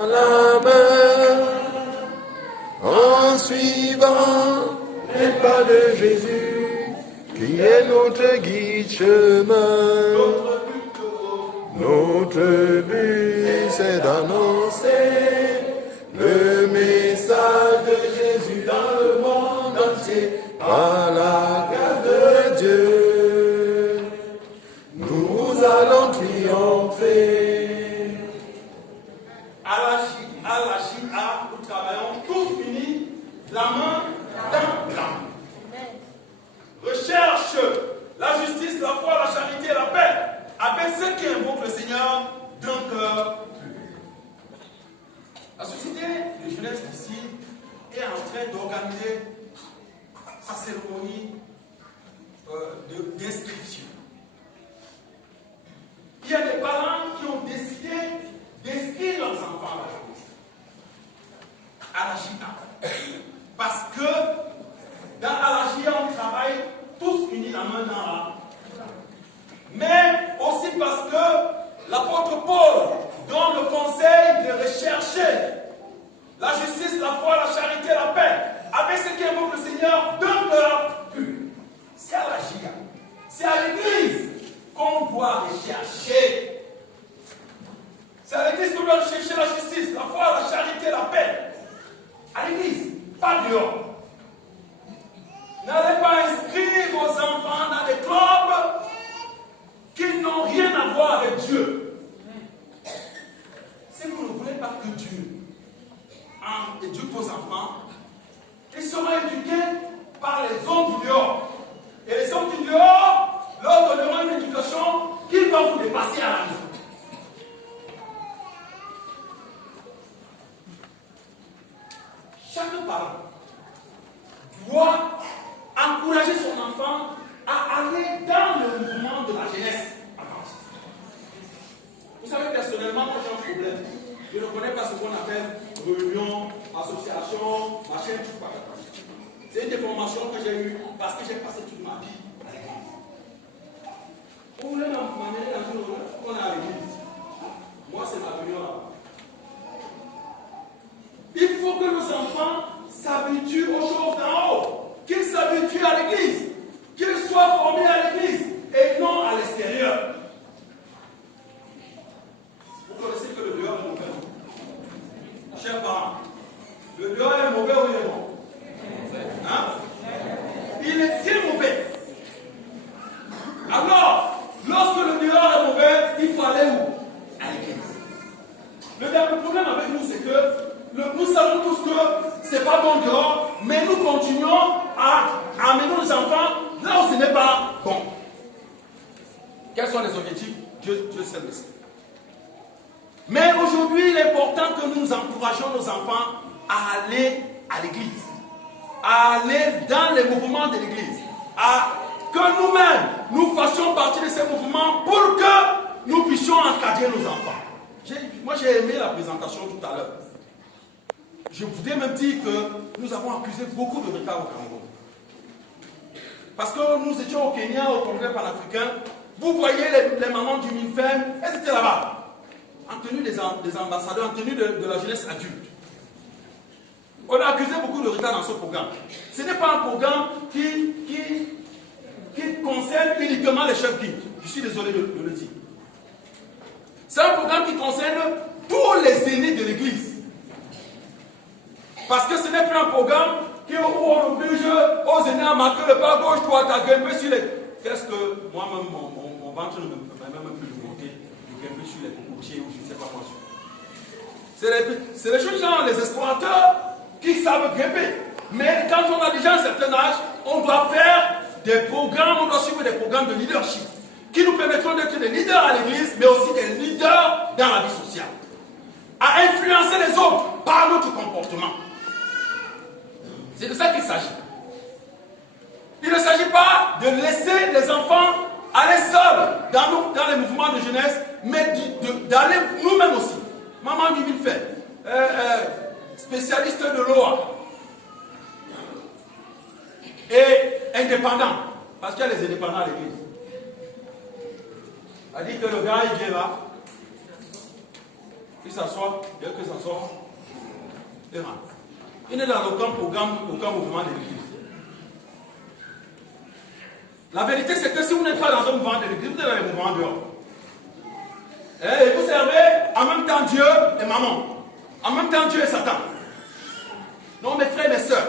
La main, en suivant les pas de Jésus, qui est notre guide chemin. Notre but, c'est d'annoncer le message de Jésus dans le monde entier, par la grâce de Dieu. Nous allons triompher. À la Chine, nous travaillons tous unis, la main dans la main. Recherche la justice, la foi, la charité et la paix, avec ceux qui invoquent le Seigneur d'un cœur pur. La société de jeunesse ici est en train d'organiser sa cérémonie d'inscription. Il y a des parents qui ont décidé d'inscrire leurs enfants à la China. Parce que dans Alachia, on travaille tous unis la main dans la main. Mais aussi parce que l'apôtre Paul donne le conseil de rechercher la justice, la foi, la charité, la paix, avec ce qui invoque le Seigneur d'un cœur pur. C'est à Alachia, c'est à l'église qu'on doit rechercher. C'est à l'église qu'on doit chercher la justice, la foi, la charité, la paix. À l'église, pas dehors. N'allez pas inscrire vos enfants dans des clubs qui n'ont rien à voir avec Dieu. Si vous ne voulez pas que Dieu éduque vos enfants, ils seront éduqués par les hommes du dehors. Et les hommes du dehors leur donneront une éducation qui va vous dépasser à la maison. Chaque parent doit encourager son enfant à aller dans le mouvement de la jeunesse. Vous savez, personnellement, moi j'ai un problème. Je ne connais pas ce qu'on appelle réunion, association, machin, tout ça. C'est une déformation que j'ai eue parce que j'ai passé toute ma vie à l'église. Vous voulez m'amener dans une réunion, on est à l'église. Moi, c'est ma réunion là-bas. Il faut que nos enfants s'habituent aux choses d'en haut, qu'ils s'habituent à l'église, qu'ils soient formés à l'église et non à l'extérieur. Vous connaissez que le dehors est mauvais. Chers parents, le dehors est mauvais ou il est bon? Hein? Il est très mauvais. Alors, lorsque le dehors est mauvais, il faut aller où? À l'église. Le problème avec nous, c'est que nous savons tous que ce n'est pas bon dehors, mais nous continuons à amener nos enfants là où ce n'est pas bon. Quels sont les objectifs? Dieu seul le sait. Mais aujourd'hui, il est important que nous encouragions nos enfants à aller à l'église, à aller dans les mouvements de l'église, à que nous-mêmes, nous fassions partie de ces mouvements pour que nous puissions encadrer nos enfants. Moi, j'ai aimé la présentation tout à l'heure. Je voudrais même dire que nous avons accusé beaucoup de retard au Cameroun. Parce que nous étions au Kenya, au Congrès panafricain. Vous voyez les mamans du MINFEM, elles étaient là-bas, en tenue des ambassadeurs, en tenue de la jeunesse adulte. On a accusé beaucoup de retard dans ce programme. Ce n'est pas un programme qui concerne uniquement les chefs guides. Je suis désolé de le dire. C'est un programme qui concerne tous les aînés de l'Église. Parce que ce n'est plus un programme où on oblige aux aînés à marquer le pas gauche, droite, à grimper sur les... Qu'est-ce que moi-même, mon ventre ne me permet même plus de monter, de grimper sur les cocotiers ou je ne sais pas quoi. C'est les jeunes gens, les explorateurs, qui savent grimper. Mais quand on a déjà un certain âge, on doit faire des programmes, on doit suivre des programmes de leadership qui nous permettront d'être des leaders à l'église, mais aussi des leaders dans la vie sociale. À influencer les autres par notre comportement. C'est de ça qu'il s'agit. Il ne s'agit pas de laisser les enfants aller seuls dans les mouvements de jeunesse, mais d'aller nous-mêmes aussi. Maman Mimi fait, spécialiste de l'OA et indépendant, parce qu'il y a les indépendants à l'église. A dit que le gars il vient là, Il s'assoit, il y a que s'assoit, et rentre. Il n'est dans aucun programme, aucun mouvement de l'église. La vérité, c'est que si vous n'êtes pas dans un mouvement de l'église, vous êtes dans les mouvements dehors. Et vous servez en même temps Dieu et maman. En même temps Dieu et Satan. Non, mes frères et mes sœurs,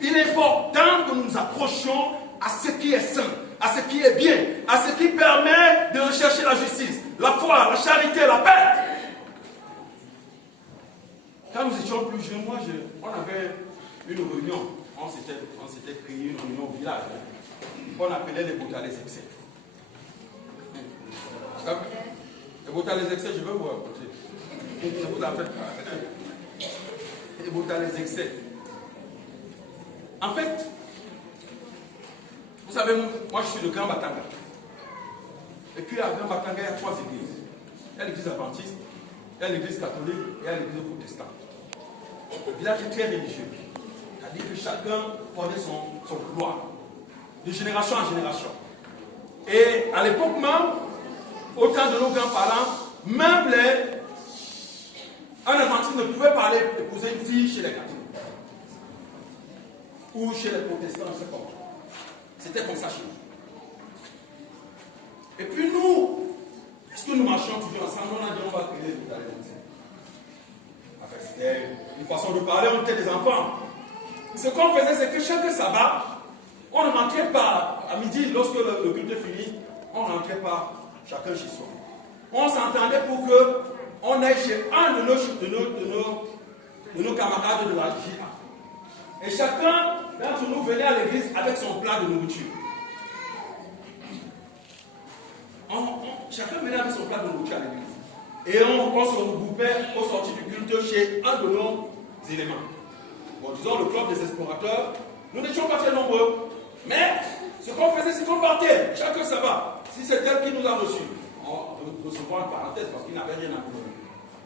il est important que nous nous accrochions à ce qui est saint, à ce qui est bien, à ce qui permet de rechercher la justice, la foi, la charité, la paix. Quand nous étions plus jeunes, on avait une réunion. On s'était créé une réunion au village. On appelait les Bota les excès. Les Bota les excès, je veux vous raconter. Je vous appelle. Les Bota les excès. En fait, vous savez, moi je suis de Grand Batanga. Et puis à Grand Batanga, il y a 3 églises. Il y a l'église adventiste, il y a l'église catholique et il y a l'église protestante. Le village est très religieux. C'est-à-dire que chacun prenait son couloir, de génération en génération. Et à l'époque même, au temps de nos grands-parents, même un adventiste ne pouvait pas aller épouser une fille chez les catholiques. Ou chez les protestants, je ne sais pas. C'était comme ça chez nous. Et puis nous, puisque nous marchions toujours ensemble, on a dit on va créer les Bota. Enfin, c'était une façon de parler, on était des enfants. Ce qu'on faisait, c'est que chaque sabbat, on ne rentrait pas à midi, lorsque le culte est fini, on ne rentrait pas chacun chez soi. On s'entendait pour qu'on aille chez un de nos camarades de la JA. Et chacun d'entre nous venait à l'église avec son plat de nourriture. Chacun venait avec son plat de nourriture à l'église. Et on se regroupait au sortir du culte chez un de nos éléments. Bon, disons le club des explorateurs, nous n'étions pas très nombreux. Mais ce qu'on faisait, c'est qu'on partait. Chacun ça va. Si c'est elle qui nous a reçus, on recevait en parenthèse parce qu'il n'avait rien à nous donner.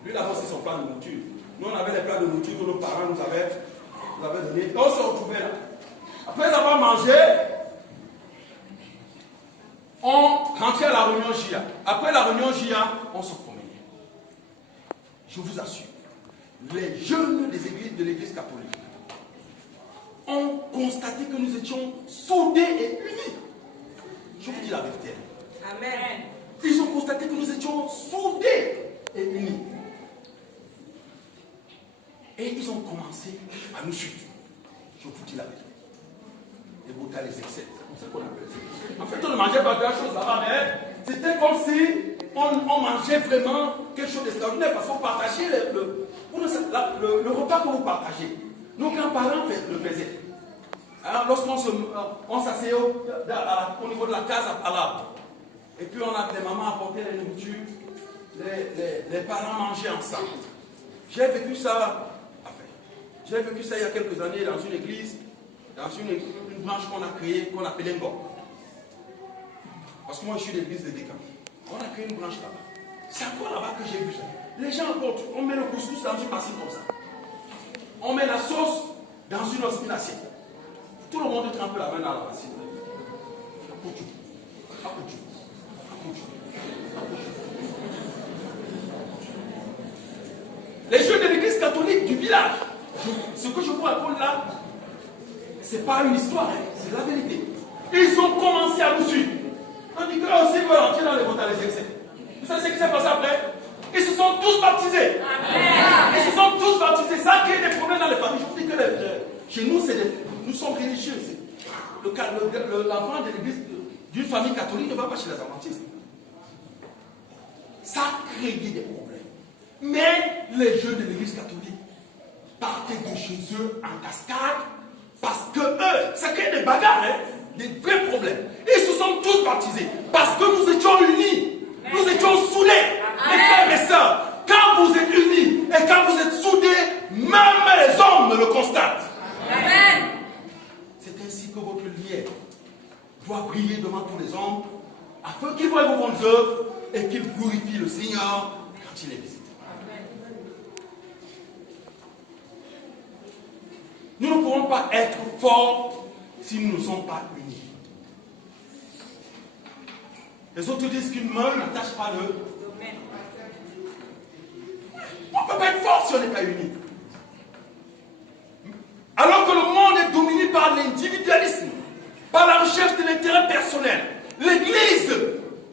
Lui, il avait aussi son plat de nourriture. Nous, on avait les plats de nourriture que nos parents nous avaient donnés. On se retrouvait là. Après avoir mangé, on rentrait à la réunion JA. Après la réunion JA, on se promenait. Je vous assure, les jeunes des églises de l'église catholique ont constaté que nous étions soudés et unis. Je vous dis la vérité. Amen. Ils ont constaté que nous étions soudés et unis. Et ils ont commencé à nous suivre. Je vous dis la vérité. Les Bota les excès, c'est ce qu'on appelle ça. En fait, on ne mangeait pas grand chose là-bas, mais c'était comme si on mangeait vraiment quelque chose d'extraordinaire parce qu'on partageait le repas que vous partagez. Nos grands-parents le faisaient. Alors, lorsqu'on s'asseyait au niveau de la case à l'arbre, et puis les mamans apportaient les nourritures, les parents mangeaient ensemble. J'ai vécu ça il y a quelques années dans une église, dans une branche qu'on a créée, qu'on appelait Ngo. Parce que moi je suis de l'église de Décan. On a créé une branche là-bas. C'est encore là-bas que j'ai vu ça. Les gens apportent, on met le couscous dans une bassine comme ça. On met la sauce dans une assiette. Tout le monde trempe la main dans la bassine. Les jeunes de l'église catholique du village, ce que je vous raconte là, ce n'est pas une histoire, c'est la vérité. Ils ont commencé à nous suivre. On dit que eux aussi veulent entrer dans les Bota les excès. Vous savez ce qui s'est passé après? Ils se sont tous baptisés. Amen. Ils se sont tous baptisés. Ça a créé des problèmes dans les familles. Je vous dis que chez nous, nous sommes religieux. L'enfant de l'église d'une famille catholique ne va pas chez les adventistes. Ça a créé des problèmes. Mais les jeunes de l'église catholique partaient de chez eux en cascade parce que eux, ça crée des bagarres, des vrais problèmes. Ils se sont tous baptisés parce que nous étions unis, nous étions soudés. Mes frères et sœurs, quand vous êtes unis et quand vous êtes soudés, même les hommes le constatent. Amen. C'est ainsi que votre lumière doit briller devant tous les hommes afin qu'ils voient vos bonnes œuvres et qu'ils glorifient le Seigneur quand il est visité. Nous ne pourrons pas être forts si nous ne sommes pas unis. Les autres disent qu'une main n'attache pas le. On ne peut pas être fort si on n'est pas unis. Alors que le monde est dominé par l'individualisme, par la recherche de l'intérêt personnel, l'Église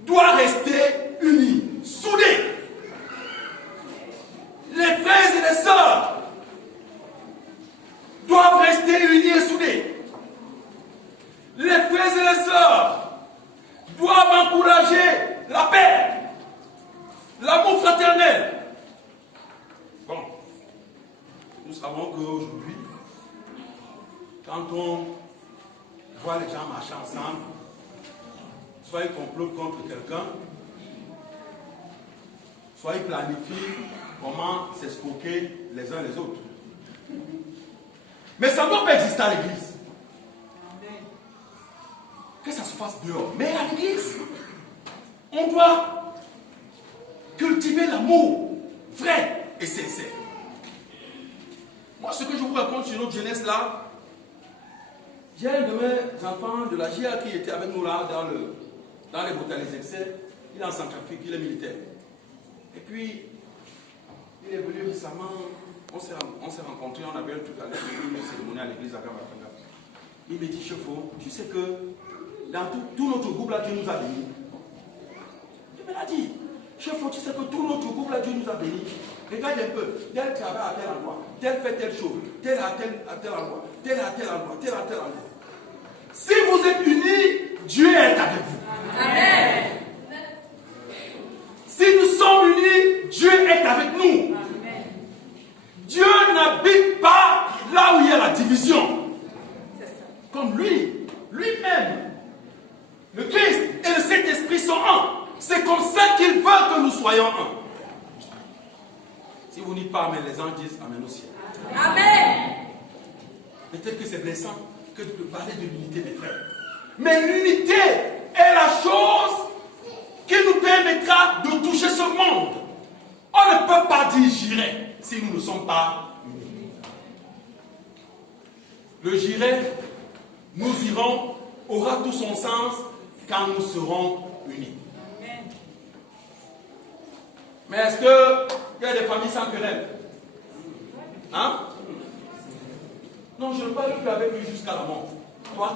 doit rester unie, soudée. Les frères et les sœurs doivent rester unis et soudés. Les frères et les sœurs doivent encourager la paix, l'amour fraternel. Bon, nous savons qu'aujourd'hui, quand on voit les gens marcher ensemble, soit ils complotent contre quelqu'un, soit ils planifient comment s'escroquer les uns les autres. Mais ça ne doit pas exister à l'église. Que ça se fasse dehors. Mais à l'église, on doit cultiver l'amour vrai et sincère. Moi, ce que je vous raconte sur notre jeunesse là, j'ai un de mes enfants de la GIA qui était avec nous là dans les Botans, les excès. Il est en Centrafrique, il est militaire. Et puis, il est venu récemment, on s'est rencontrés, on avait un truc à l'église, une cérémonie à l'église à Kamatanga. Il me dit, Chefo, tu sais que dans tout notre groupe là, Dieu nous a bénis. Il me l'a dit, Chefo, tu sais que tout notre groupe là, Dieu nous a bénis. Regarde un peu, tel travaille à tel endroit, tel fait telle chose, tel à tel endroit, tel à tel endroit, tel à tel endroit. Si vous êtes unis, Dieu est avec vous. Amen. Si nous sommes unis, Dieu est avec nous. Amen. Dieu n'habite pas là où il y a la division. Comme lui-même, le Christ et le Saint-Esprit sont un. C'est comme ça qu'il veut que nous soyons un. Si vous n'y pas Amen, les anges disent Amen au ciel. Amen. Peut-être que c'est blessant que de parler de l'unité des frères. Mais l'unité est la chose qui nous permettra de toucher ce monde. On ne peut pas dire j'irai si nous ne sommes pas unis. Le j'irai, nous irons, aura tout son sens quand nous serons unis. Amen. Mais est-ce qu'il y a des familles sans querelle? Hein? Non, je ne parle plus avec lui jusqu'à la mort. Toi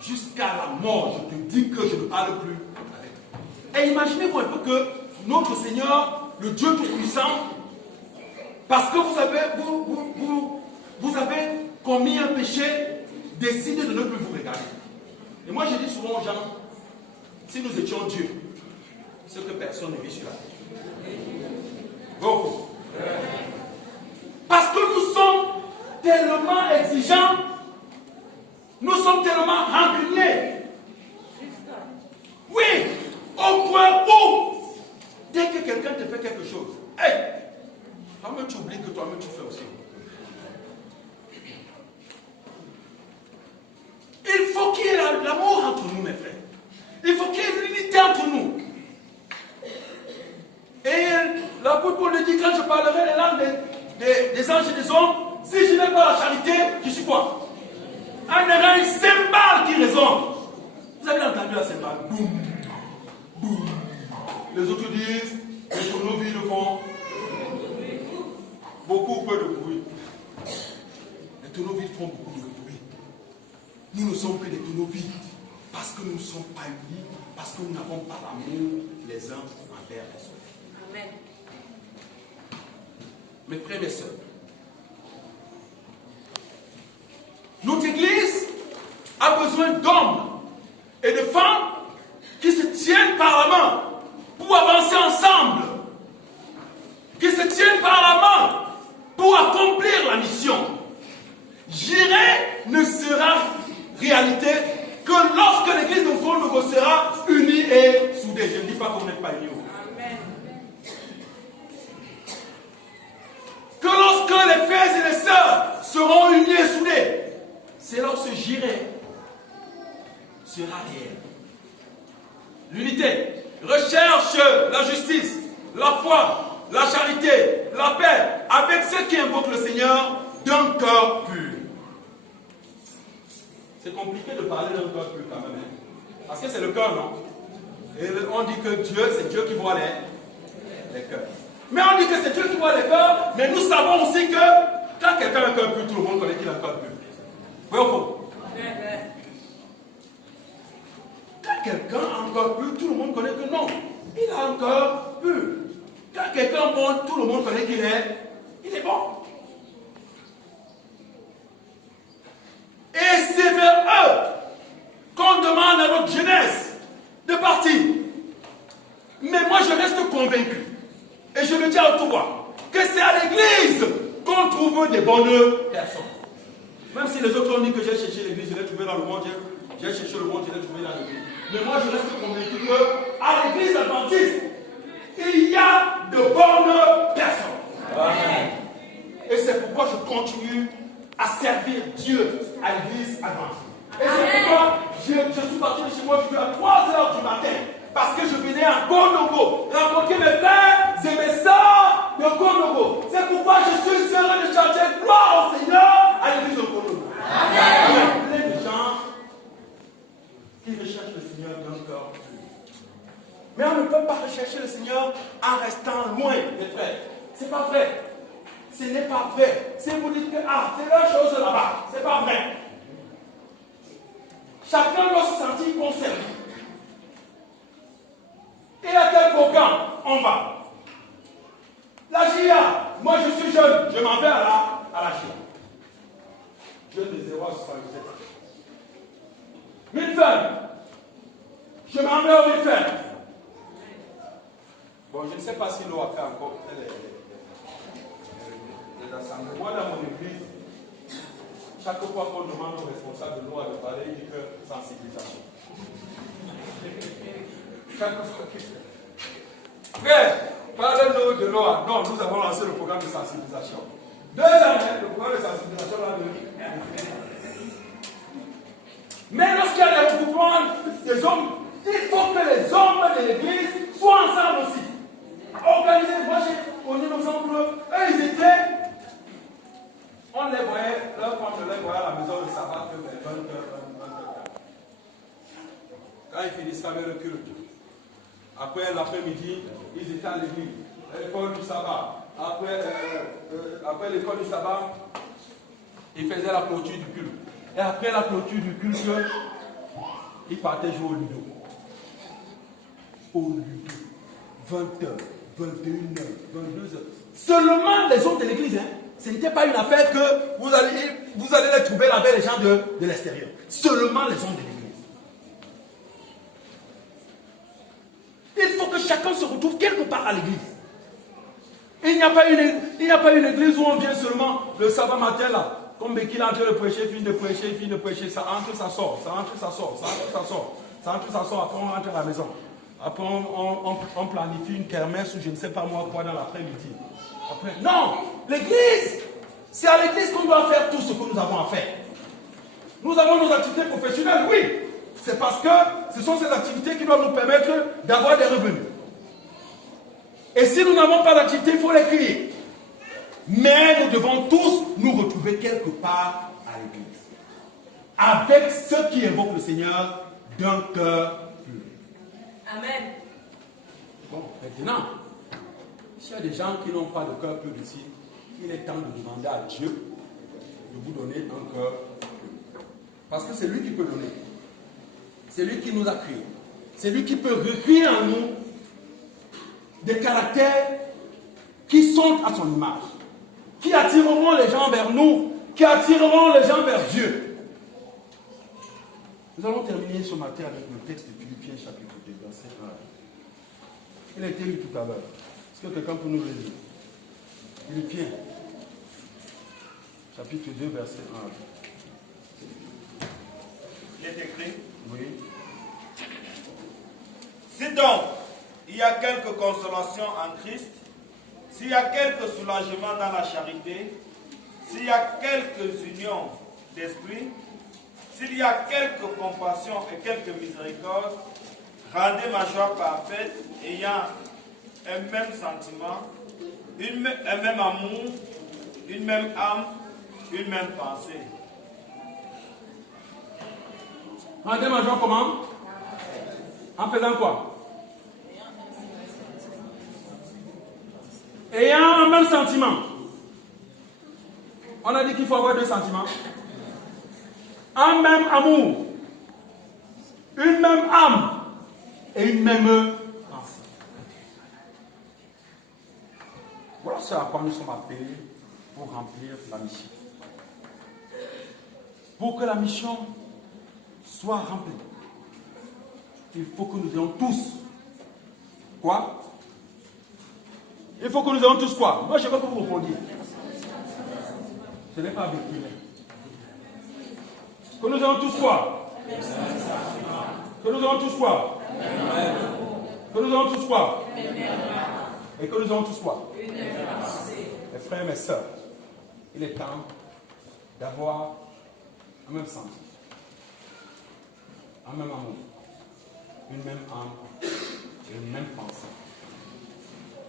qui? Jusqu'à la mort, je te dis que je ne parle plus avec lui. Et imaginez-vous un peu que notre Seigneur, le Dieu Tout-Puissant, parce que vous avez commis un péché, décide de ne plus vous regarder. Et moi je dis souvent aux gens, si nous étions Dieu, ce que personne ne vit sur la terre. Bon. Parce que nous sommes tellement exigeants, nous sommes tellement rancuniers. Oui, au point où, dès que quelqu'un te fait quelque chose, hey, toi-même tu oublies que toi-même tu fais aussi. Il faut qu'il y ait l'amour entre nous, mes frères. Il faut qu'il y ait l'unité entre nous. Et l'apôtre Paul dit, quand je parlerai les langues des anges et des hommes, si je n'ai pas la charité, je suis quoi? Un errant, une cymbale qui résonne. Vous avez entendu la cymbale? Boum, boum. Les autres disent, les tournevis le font. Beaucoup peu de bruit. Les tournevis font beaucoup de bruit. Nous ne sommes que des tournevis parce que nous ne sommes pas unis, parce que nous n'avons pas l'amour les uns envers les autres. Amen. Mes frères et mes sœurs, notre Église a besoin d'hommes et de femmes qui se tiennent par la main pour avancer ensemble, qui se tiennent par la main pour accomplir la mission. J'irai ne sera réalité que lorsque l'Église de Fond sera unie et soudée. Je ne dis pas qu'on n'est pas unis. Amen. Que lorsque les frères et les sœurs seront unis et soudés, c'est lorsque j'irai sera réel. L'unité recherche la justice, la foi, la charité, la paix, avec ceux qui invoquent le Seigneur d'un cœur pur. C'est compliqué de parler d'un cœur pur quand même, hein? Parce que c'est le cœur, non? Et on dit que Dieu, c'est Dieu qui voit les cœurs. Mais on dit que c'est Dieu qui voit les cœurs, mais nous savons aussi que quand quelqu'un a un cœur pur, tout le monde connaît qu'il a un cœur pur. Oui ou faux? Quand quelqu'un a un cœur pur, tout le monde connaît que non, il a un cœur pur. Quand quelqu'un est bon, tout le monde connaît qu'il est bon. Et c'est vers eux qu'on demande à notre jeunesse de partir. Mais moi, je reste convaincu, et je le dis à tout voix, que c'est à l'église qu'on trouve des bonnes personnes. Même si les autres ont dit que j'ai cherché l'église, je l'ai trouvé dans le monde, j'ai cherché le monde, je l'ai trouvé dans l'église. Mais moi, je reste convaincu qu'à l'église adventiste, il y a de bonnes personnes. Amen. Et c'est pourquoi je continue à servir Dieu à l'église adventiste. Et c'est pourquoi je suis parti de chez moi à 3h du matin. Parce que je venais à Gonogo rencontrer mes frères et mes sœurs de Gonogo. C'est pourquoi je suis heureux de chanter gloire au Seigneur à l'église de Gonogo. Amen. Il y a plein de gens qui recherchent le Seigneur d'un cœur pur. Mais on ne peut pas rechercher le Seigneur en restant loin, mes frères. C'est pas vrai. Ce n'est pas vrai. Si vous dites que c'est la chose là-bas, c'est pas vrai. Chacun doit se sentir concerné. Et à quel programme on va? La GIA, moi je suis jeune, je m'en vais à la GIA. Jeune de 0 à 77. Milfern, je m'en vais au Milfern. Bon, je ne sais pas si l'eau a fait encore les assemblées. Moi, dans mon église, chaque fois qu'on demande au responsable de l'eau de parler, il dit que sensibilisation. Chaque fois qu'il fait. Frère, parlez-nous de l'eau. Non, nous avons lancé le programme de sensibilisation. 2 ans, le programme de sensibilisation là de. Mais lorsqu'il y a des regroupements des hommes, il faut que les hommes de l'église soient ensemble aussi. Organisés, moi on est ensemble, eux ils étaient. On les voyait, leur femme les voyait à la maison le sabbat, vers 20h. Quand ils finissaient avec le culte, après l'après-midi, ils étaient à l'église, à l'école du sabbat. Après l'école du sabbat, ils faisaient la clôture du culte. Et après la clôture du culte, ils partaient jouer au ludo. Au ludo. 20h, 21h, 22h. Seulement les hommes de l'église, hein. Ce n'était pas une affaire que vous allez les trouver avec les gens de l'extérieur. Seulement les hommes de l'église. Il faut que chacun se retrouve quelque part à l'église. Il n'y a pas une église où on vient seulement le sabbat matin là. Comme Bekil est en train de prêcher, finit de prêcher, ça entre, ça sort, ça entre, ça sort, ça entre, ça sort, ça entre, ça sort, après on rentre à la maison. Après on planifie une kermesse ou je ne sais pas moi quoi dans l'après-midi. Après, non, l'église, c'est à l'église qu'on doit faire tout ce que nous avons à faire. Nous avons nos activités professionnelles, oui. C'est parce que ce sont ces activités qui doivent nous permettre d'avoir des revenus. Et si nous n'avons pas d'activité, il faut les créer. Mais nous devons tous nous retrouver quelque part à l'église. Avec ceux qui évoquent le Seigneur d'un cœur pur. Amen. Bon, maintenant, s'il y a des gens qui n'ont pas de cœur pur ici, il est temps de demander à Dieu de vous donner un cœur pur. Parce que c'est lui qui peut donner. C'est lui qui nous a créés. C'est lui qui peut recréer en nous des caractères qui sont à son image. Qui attireront les gens vers nous, qui attireront les gens vers Dieu. Nous allons terminer ce matin avec le texte de Philippiens chapitre 2, verset 1. Il a été lu tout à l'heure. Est-ce que quelqu'un peut nous le lire? Philippiens chapitre 2, verset 1. Il est écrit. Oui. Si donc il y a quelque consolation en Christ, s'il y a quelque soulagement dans la charité, s'il y a quelques unions d'esprit, s'il y a quelque compassion et quelque miséricorde, rendez ma joie parfaite, ayant un même sentiment, un même amour, une même âme, une même pensée. Rendez ma joie comment? En faisant quoi? ayant un même sentiment. On a dit qu'il faut avoir deux sentiments. Un même amour, une même âme et une même pensée. Voilà ce à quoi nous sommes appelés pour remplir la mission. Pour que la mission soit remplie, il faut que nous ayons tous quoi? Il faut que nous ayons tous quoi? Moi je ne sais pas comment vous dire. Je n'ai pas vécu. Que nous ayons tous quoi? Que nous ayons tous quoi? Que nous ayons tous quoi? Et que nous ayons tous quoi? Mes frères et mes sœurs, il est temps d'avoir un même sentiment, un même amour, une même âme et une même pensée.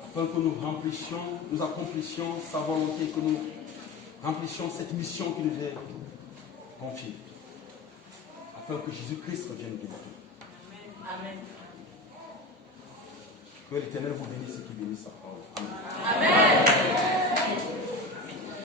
Afin que nous remplissions, nous accomplissions sa volonté, que nous remplissions cette mission qui nous est confiée. Afin que Jésus-Christ revienne bientôt. Amen. Que l'Éternel vous bénisse et qu'il bénisse sa parole. Amen.